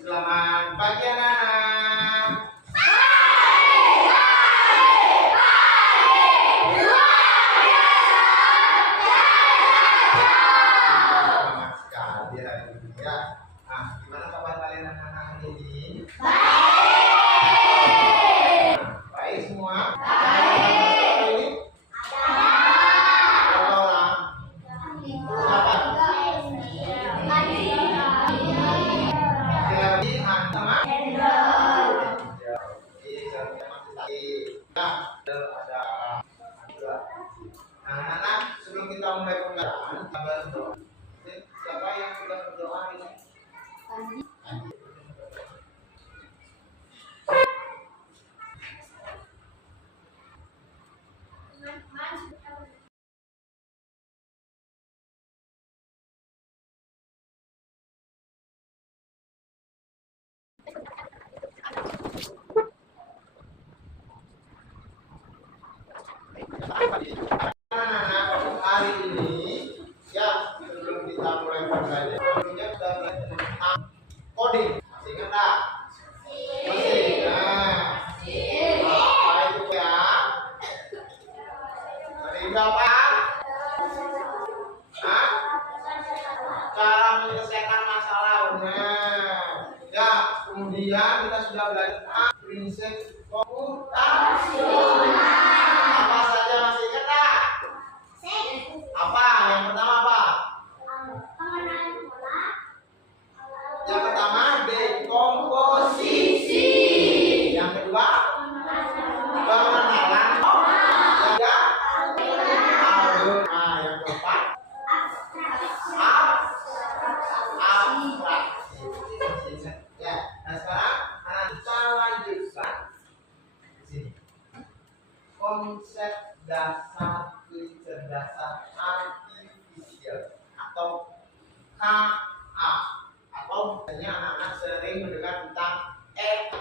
Selamat pagi anak-anak. Semangat sekali hari ini ya. Nah, gimana kabar kalian anak-anak hari ini? Baik. Baik semua? Baik. Berapa orang? Berapa? Jadi, sama? Anak-anak, sebelum kita mulai pembelajaran, kita berdoa. Siapa yang sudah berdoa ini? Anak-anak, hari ini ya sebelum kita mulai belajar, tentunya sudah belajar tentang coding. Masih ingat tak? Masih. Nah, apa itu ya? Hari ini apa? Hah? Cara menyelesaikan masalah. Nah, ya kemudian kita sudah belajar tentang prinsip komputasional. Apa saja masih ingat tak? Apa? Yang pertama apa? Yang pertama dekomposisi. Yang kedua pengenalan. Yang ketiga alur. Nah, yang keempat abstraksi. Ya. Nah sekarang anak kita lanjutkan di sini. Konsep dasar kecerdasan artifisial atau KA, atau biasanya anak-anak sering mendengar tentang AI.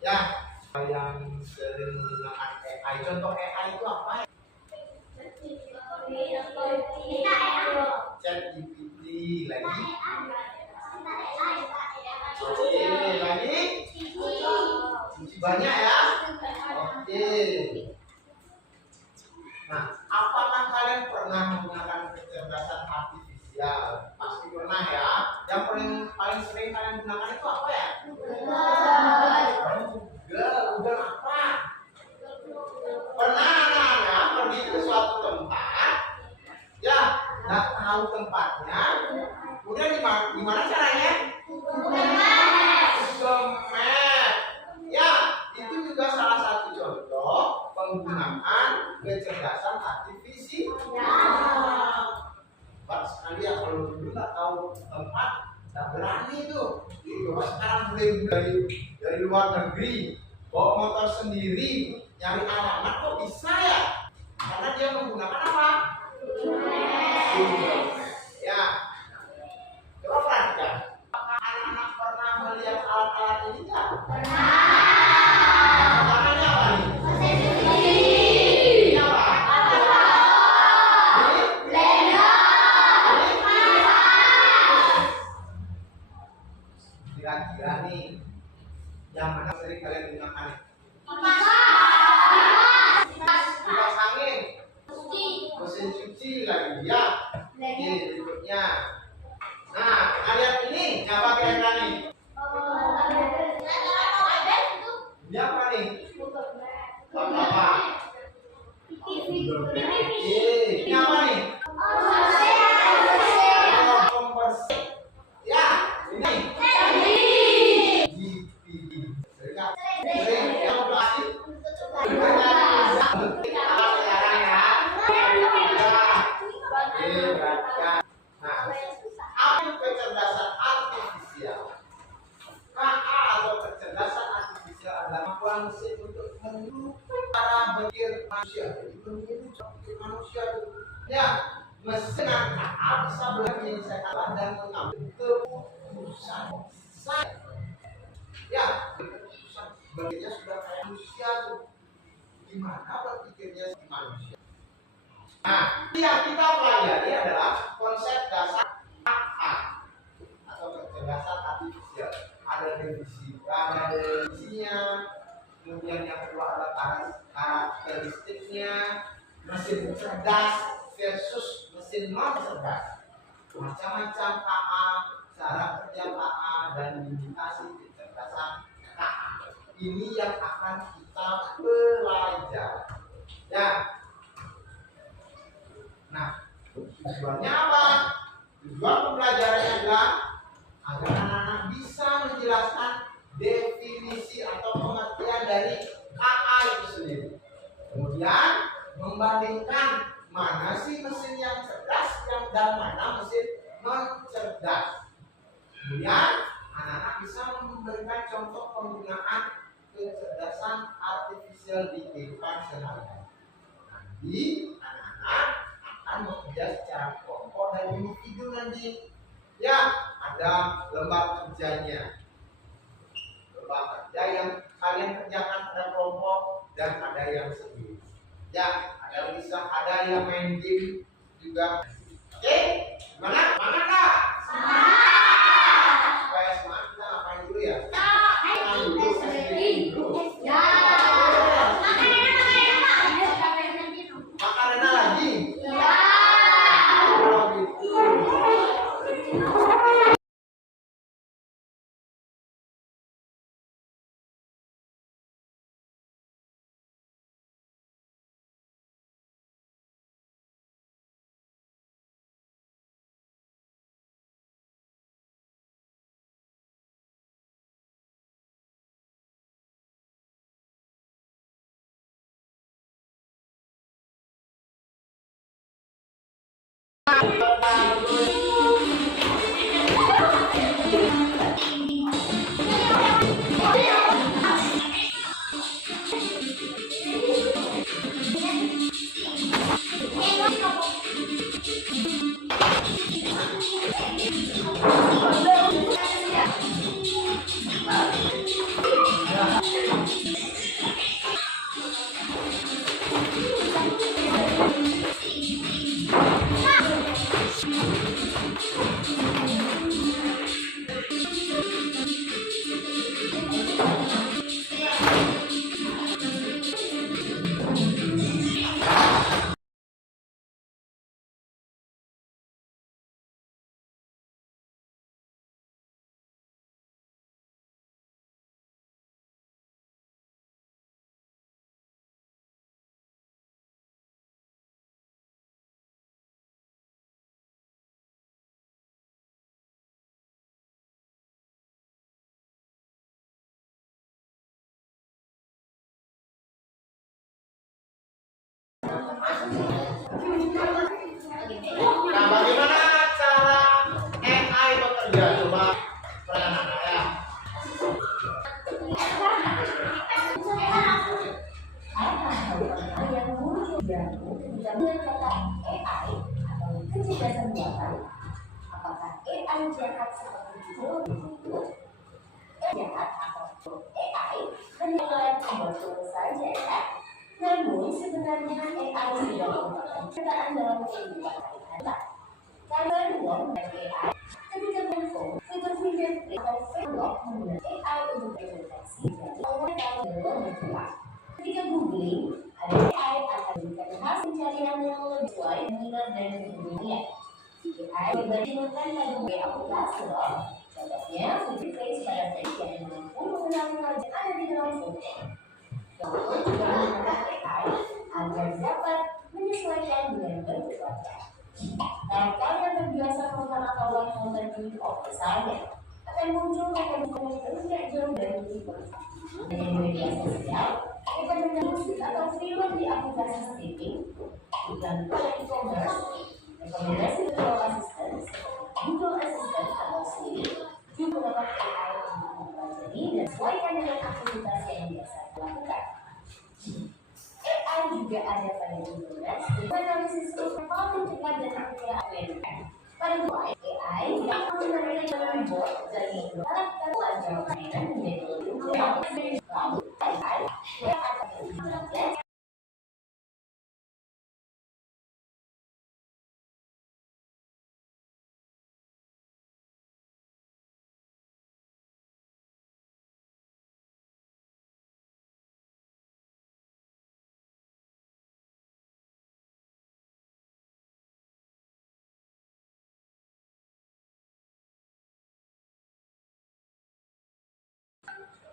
Ya, yang sering menggunakan AI. Contoh AI itu apa? ChatGPT lagi. Lagi. Banyak ya. Oke. Nah, apakah kalian pernah menggunakan kecerdasan artifisial? Pasti pernah ya. Yang paling sering kalian gunakan itu apa ya? Google apa? Pernah anak-anak pergi ke suatu tempat, ya, nggak tahu tempatnya, kemudian gimana caranya? Google Map. Ya, itu juga salah satu contoh penggunaan kecerdasan artifisial. Pak sekali ya, kalau dulu nggak tahu tempat, nggak berani tuh. Coba sekarang mulai dari luar negeri, bawa motor sendiri, nyari alamat kok bisa ya? Karena dia menggunakan apa? Google. Ya. Coba perhatikan. Apakah anak-anak pernah melihat alat-alat ini nggak? Namanya apa nih? Ini apa? Kira-kira nih, yang mana sering kalian gunakan? Kipas angin, mesin cuci lagi ya. Oke, berikutnya. Nah, kalian ini apa kira-kira nih? Ini apa nih? Apa? Ini apa nih? Konversi. Ya, ini. Kecerdasan artifisial. KA atau kecerdasan artifisial adalah kemampuan mesin untuk meniru cara berpikir manusia. Jadi meniru cara berpikir manusia. Ya, mesin KA bisa menyelesaikan dan mengambil keputusan. Ya, keputusan berpikirnya sudah kayak manusia tuh. Gimana berpikirnya seperti manusia? Nah, yang kita pelajari adalah konsep dasar KA atau kecerdasan artifisial. cara definisinya, kemudian yang kedua adalah karakteristiknya, mesin cerdas versus mesin non cerdas, macam-macam KA, cara kerja KA dan limitasi kecerdasan KA. Ini yang akan kita pelajari. Ya. Nah, tujuannya apa? Tujuan pembelajarannya adalah agar anak-anak bisa menjelaskan definisi atau pengertian dari KA itu sendiri. Kemudian membandingkan mana sih mesin yang cerdas dan mana mesin non cerdas. Kemudian anak-anak bisa memberikan contoh penggunaan kecerdasan artifisial di kehidupan sehari-hari. Nanti anak-anak akan bekerja secara kelompok dan individu nanti. Ya, ada lembar kerjanya. Lembar kerja yang kalian kerjakan pada kelompok dan ada yang sendiri. Ya, ada yang main game juga. Oke, gimana? Semangat nggak? Supaya semangat kita ngapain dulu ya? Makan lagi. Nah, bagaimana cara AI bekerja? Coba perhatikan ya. AI atau kecerdasan buatan, apakah AI jahat seperti itu? Jahat atau AI hanya membantu saja ya. Namun sebenarnya AI tidak merupakan ciptaan dalam kehidupan kita. Karena ruang dari AI ketika handphone, fitur fingerprint atau face lock menggunakan AI untuk berinteraksi jadi awal kalau belum bergerak. Ketika googling, ada AI akan memberikan hasil pencarian yang lebih sesuai minat dan kebutuhan. AI dibandingkan pada beberapa aplikasi loh. Contohnya, fitur face pada face yang mampu mengenali wajah ada di dalam foto. Lalu juga menggunakan AI agar dapat menyesuaikan dengan bentuk wajah. Nah, kalian terbiasa menonton atau menonton video misalnya, akan muncul rekan-rekan yang tidak jauh dari itu. Dengan media sosial, rekomendasi musik atau film di aplikasi streaming, iklan pada e-commerce, rekomendasi virtual assistant, Google Assistant atau Siri, juga dapat AI untuk mempelajari dan sesuaikan dengan aktivitas yang biasa dilakukan. AI juga ada pada internet, analisis struktur paling cepat dan akurat Amerika. Pada mulai, AI dapat mengenai bot dari karakter wajah mainan menjadi lebih lalu AI yang akan berjalan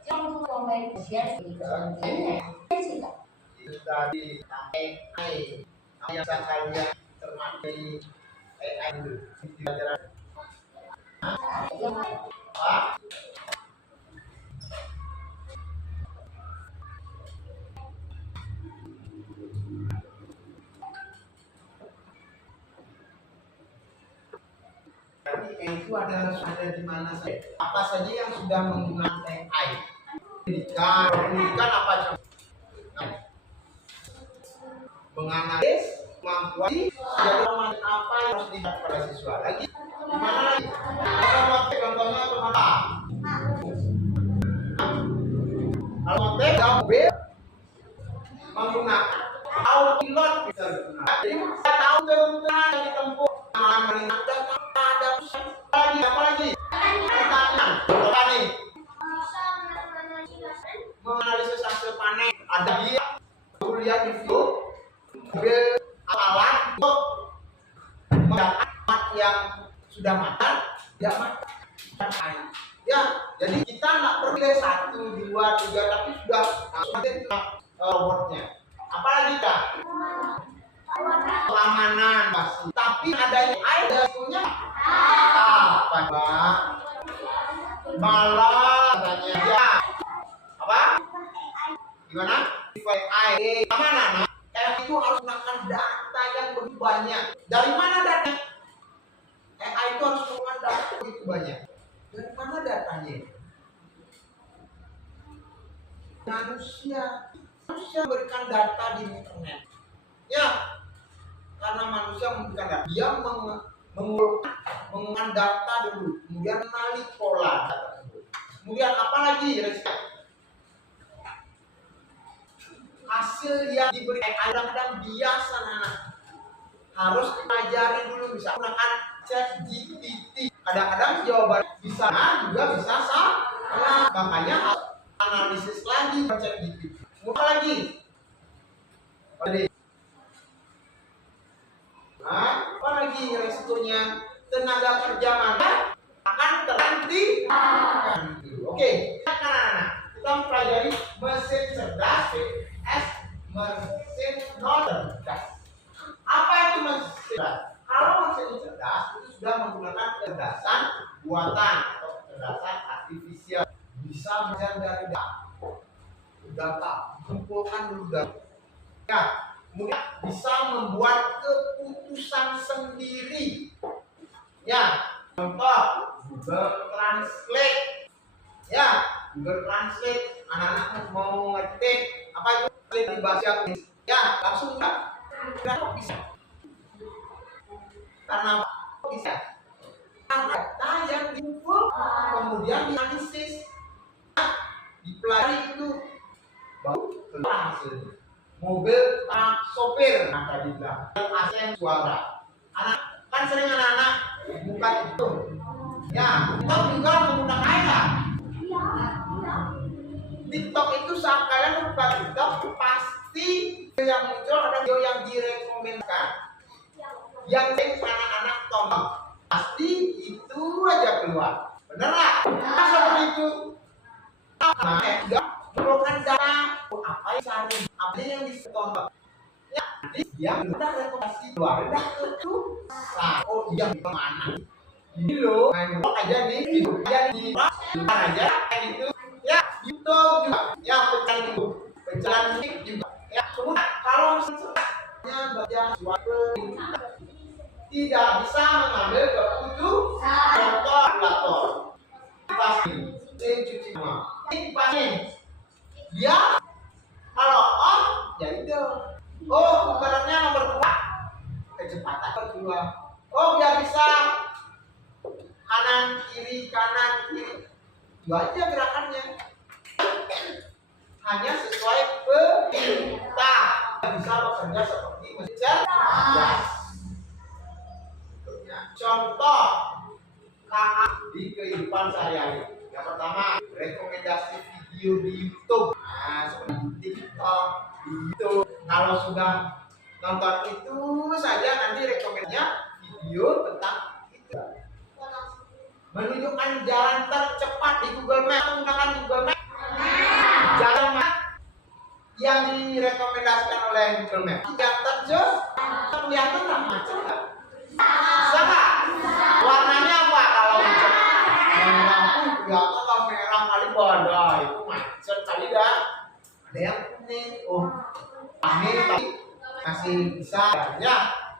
Trong komunikasi kepentingan juga. Tadi AI yang kalian cermati AI dulu di pelajaran apa? Itu ada di mana saja? Apa saja yang sudah menggunakan AI? Pendidikan apa contohnya? Menganalisis kemampuan jadi apa yang harus didapat pada siswa lagi? Gimana lagi? Contohnya apa? Kalau motor mobil menggunakan autopilot bisa digunakan. Jadi kita tahu kebutuhan yang ditempuh. Apa lagi? Pertanyaan. Apa nih? Menganalisis hasil panen. Ada dia kuliah di video mobil alat untuk mendapat yang sudah matang, tidak matang. Ya, jadi kita nggak perlu 1, 2, 3, tapi sudah nanti robotnya. Apalagi kak? Keamanan pasti. Tapi adanya ada isunya apa pak? Malah katanya ya. Apa? Gimana? AI. Mana? Itu harus menggunakan data yang begitu banyak. Dari mana datanya? AI itu harus menggunakan data begitu banyak. Dari mana datanya? Manusia memberikan data di internet. Ya, karena manusia memberikan data, dia menggunakan data dulu, kemudian mengenali pola data tersebut. Kemudian apa lagi? Hasil yang diberi kadang-kadang biasa anak harus dipelajari dulu, bisa menggunakan ChatGPT. Kadang-kadang jawaban bisa juga bisa salah, makanya harus analisis lagi ChatGPT. Apa lagi? Apa lagi resikonya? Tenaga kerja mana akan terhentikan. Oke, anak-anak, kita mempelajari mesin cerdas vs mesin non cerdas. Apa itu mesin cerdas? Kalau mesin cerdas itu sudah menggunakan kecerdasan buatan atau kecerdasan artifisial, bisa belajar dari data, kumpulkan dulu data. Ya, kemudian bisa membuat keputusan sendiri. Ya, contoh Google Translate. Ya, Google Translate. Anak-anak mau ngetik apa itu di bahasa Inggris, ya langsung nggak bisa. Karena bisa. Karena data yang dikumpul kemudian dianalisis, dipelajari itu baru keluar hasilnya. Mobil sopir maka dibilang ASN suara. Anak kan sering anak-anak buka itu. Ya, TikTok juga menggunakan AI. TikTok itu saat kalian buka TikTok pasti yang muncul ada video yang direkomendasikan. Yang sering anak-anak tonton pasti itu aja keluar. Benar nggak? Seperti itu. Nah, enggak memerlukan data apa yang cari, apa yang ditonton. Ya, jadi dia udah rekomendasi keluar, udah itu. Oh iya, mana? Ini loh, main aja nih, itu aja di aja kayak gitu. Ya, YouTube juga, ya pecahan itu, pecahan mic juga. Ya, semua kalau misalnya baca suatu tidak bisa mengambil keputusan kalkulator. Pasti, cuci semua. Ini pasti. Dia kalau on, ya itu. Oh, ukurannya nomor 2, kecepatan kedua. Oh, biar bisa kanan kiri. Itu aja gerakannya. Hanya sesuai perintah. Bisa bekerja seperti mesin cerdas. Contoh KA di kehidupan sehari-hari. Yang pertama, rekomendasi video di YouTube. Nah, seperti TikTok, di YouTube. Kalau sudah nonton itu saja, nanti rekomendasinya video tentang itu. Menunjukkan jalan tercepat di Google Maps. Menggunakan Google Maps. oleh Google Map? Kelihatan Jos? Kelihatan nggak macet nggak? Bisa nggak? Warnanya apa kalau macet? Merah. Kelihatan kalau merah kali badai itu macet kali dah. Ada yang kuning. Oh, ini tapi masih bisa. Ya,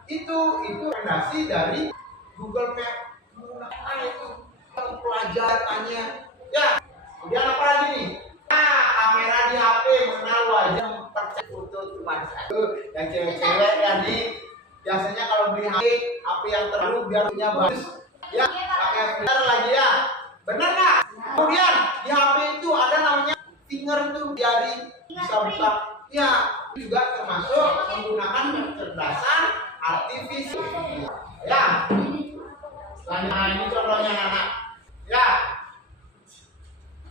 itu rekomendasi dari Google Map. Menggunakan itu pelajar tanya. Ya, kemudian apa lagi nih? Nah, kamera di HP mengenal wajah, mempercayai foto cuma satu. Yang cewek-cewek tadi biasanya kalau beli HP yang terlalu biar punya bagus. Ya, pakai filter lagi ya. Benar nggak? Kemudian di HP itu ada namanya finger itu jari bisa buka. Ya, juga termasuk menggunakan kecerdasan artifisial. Ya. Nah, ini contohnya anak. Ya.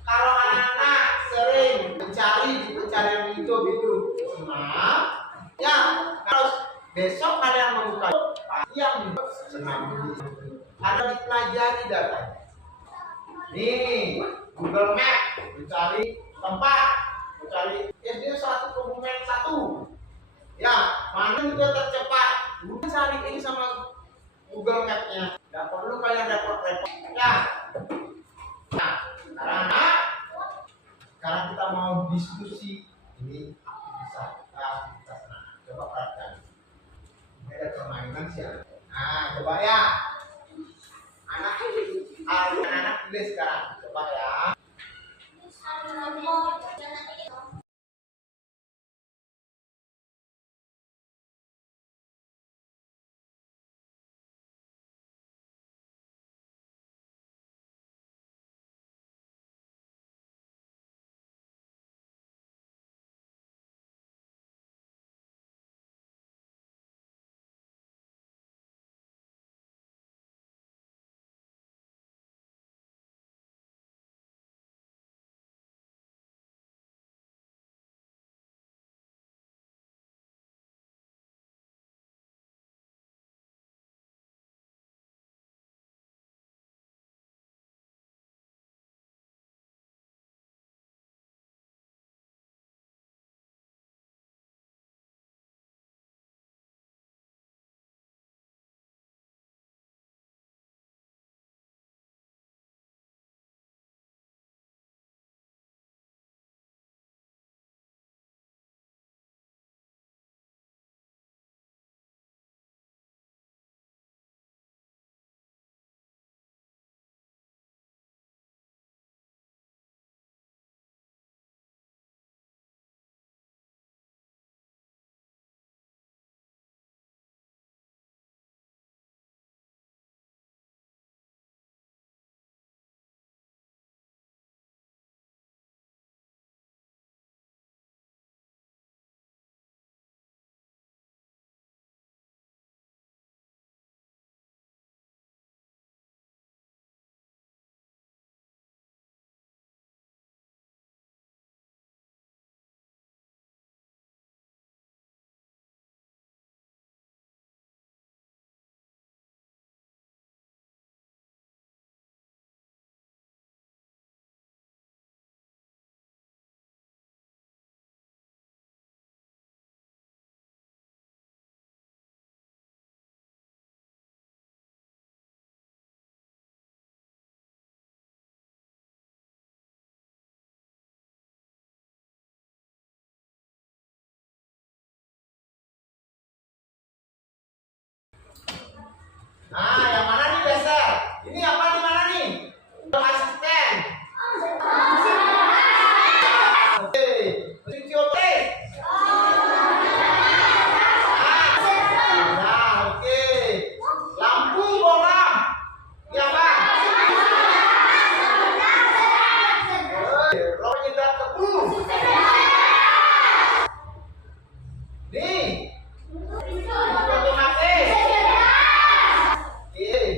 Kalau anak-anak sering mencari di pencarian YouTube itu, nah, ya kalau besok kalian membuka yang senang ada dipelajari data. Nih, Google Map mencari tempat, mencari SD 1 Kebumen 1. Ya, mana juga tercepat. Udah cari ini sama Google Map-nya. Nggak perlu kalian repot-repot. Ya. Nah, sekarang kita mau diskusi ini aktivitas. Nah, coba perhatikan. Ini ada permainan sih. Nah, coba ya. Anak-anak tulis sekarang. Coba ya. Nah, yang mana nih geser? Ini apa di mana nih? Asisten. Oke, cuci oke. Nah, oke. Lampu bolam. Ini apa? Roh nyedot tebu. Nih. Foto HP. Oke.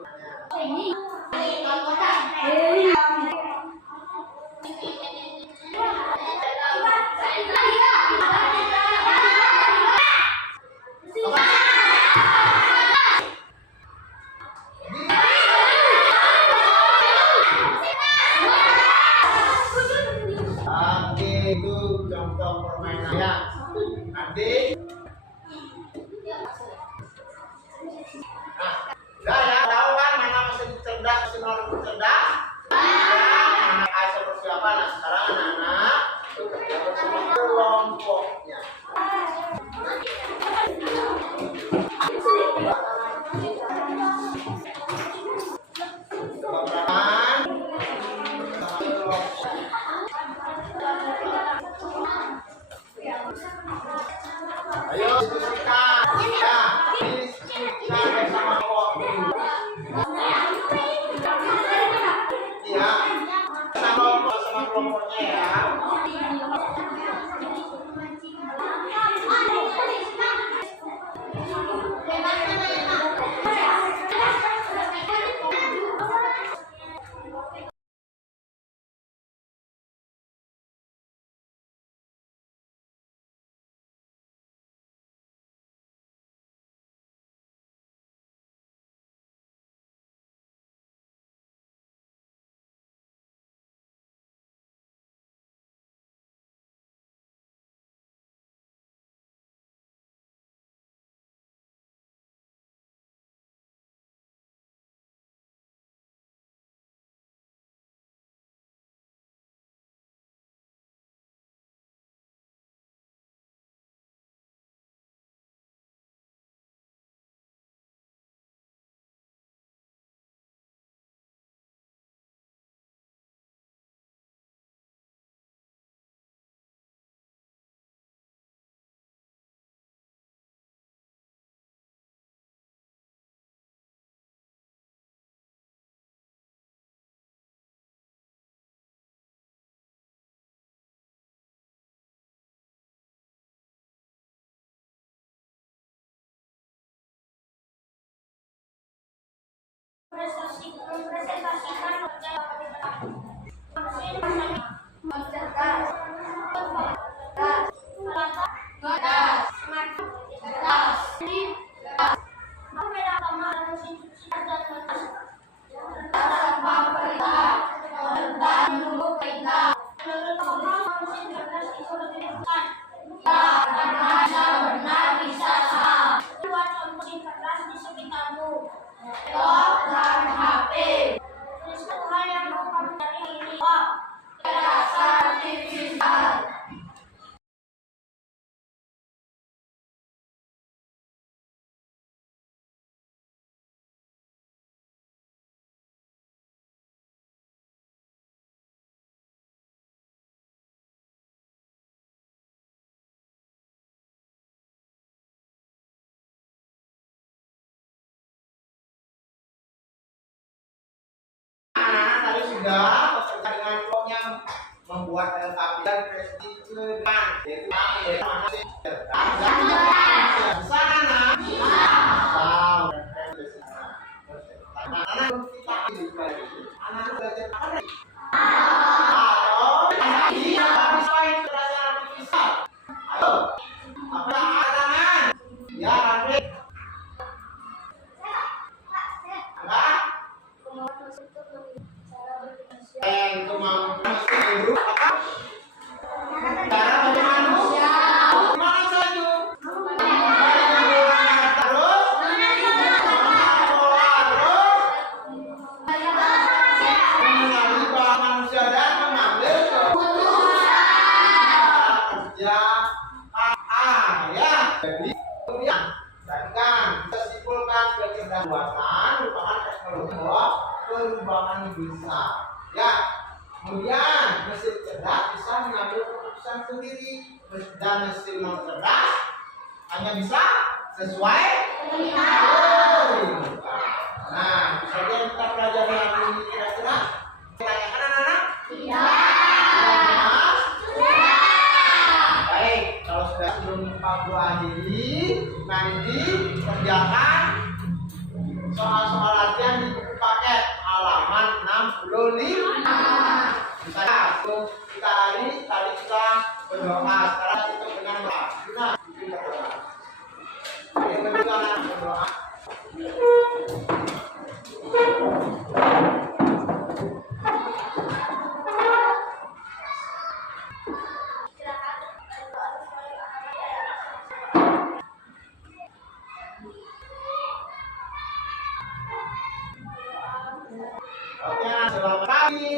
Oke, itu contoh permainannya. Nanti udah ya, tahu kan mana mesin cerdas, mesin non cerdas? Mana seperti apa? Nah, sekarang anak-anak kelompoknya. Ayo diskusikan. Ya, diskusikan bersama kelompok. Iya, sama kelompoknya ya. Mempresentasikan Tadi sudah bekerja dengan kelompoknya membuat LKP dan prestise dan yaitu mana sih bisa anak anak belajar apa nih? Iya, bisa itu belajar artifisial. Ayo, apa tangan? Ya, Randy. Itu mau masuk grup apa? Cara bagaimana? Gimana saja? Terus? Mengenali bahwa manusia dan mengambil kerja ya. Jadi kemudian kan kita simpulkan kecerdasan buatan merupakan teknologi perubahan besar. Ya, kemudian mesin cerdas bisa mengambil keputusan sendiri dan mesin non cerdas hanya bisa sesuai keinginan. Nah, bisa saja kita pelajari hari ini kira-kira. Tanyakan anak-anak? Tidak. Baik, kalau sudah sebelum Pak Guru akhiri, nanti kerjakan soal-soal latihan di 5. Misalnya kita ini tadi kita berdoa, sekarang kita dengan doa. Nah, kita berdoa. Yang kedua berdoa. Oke, selamat pagi.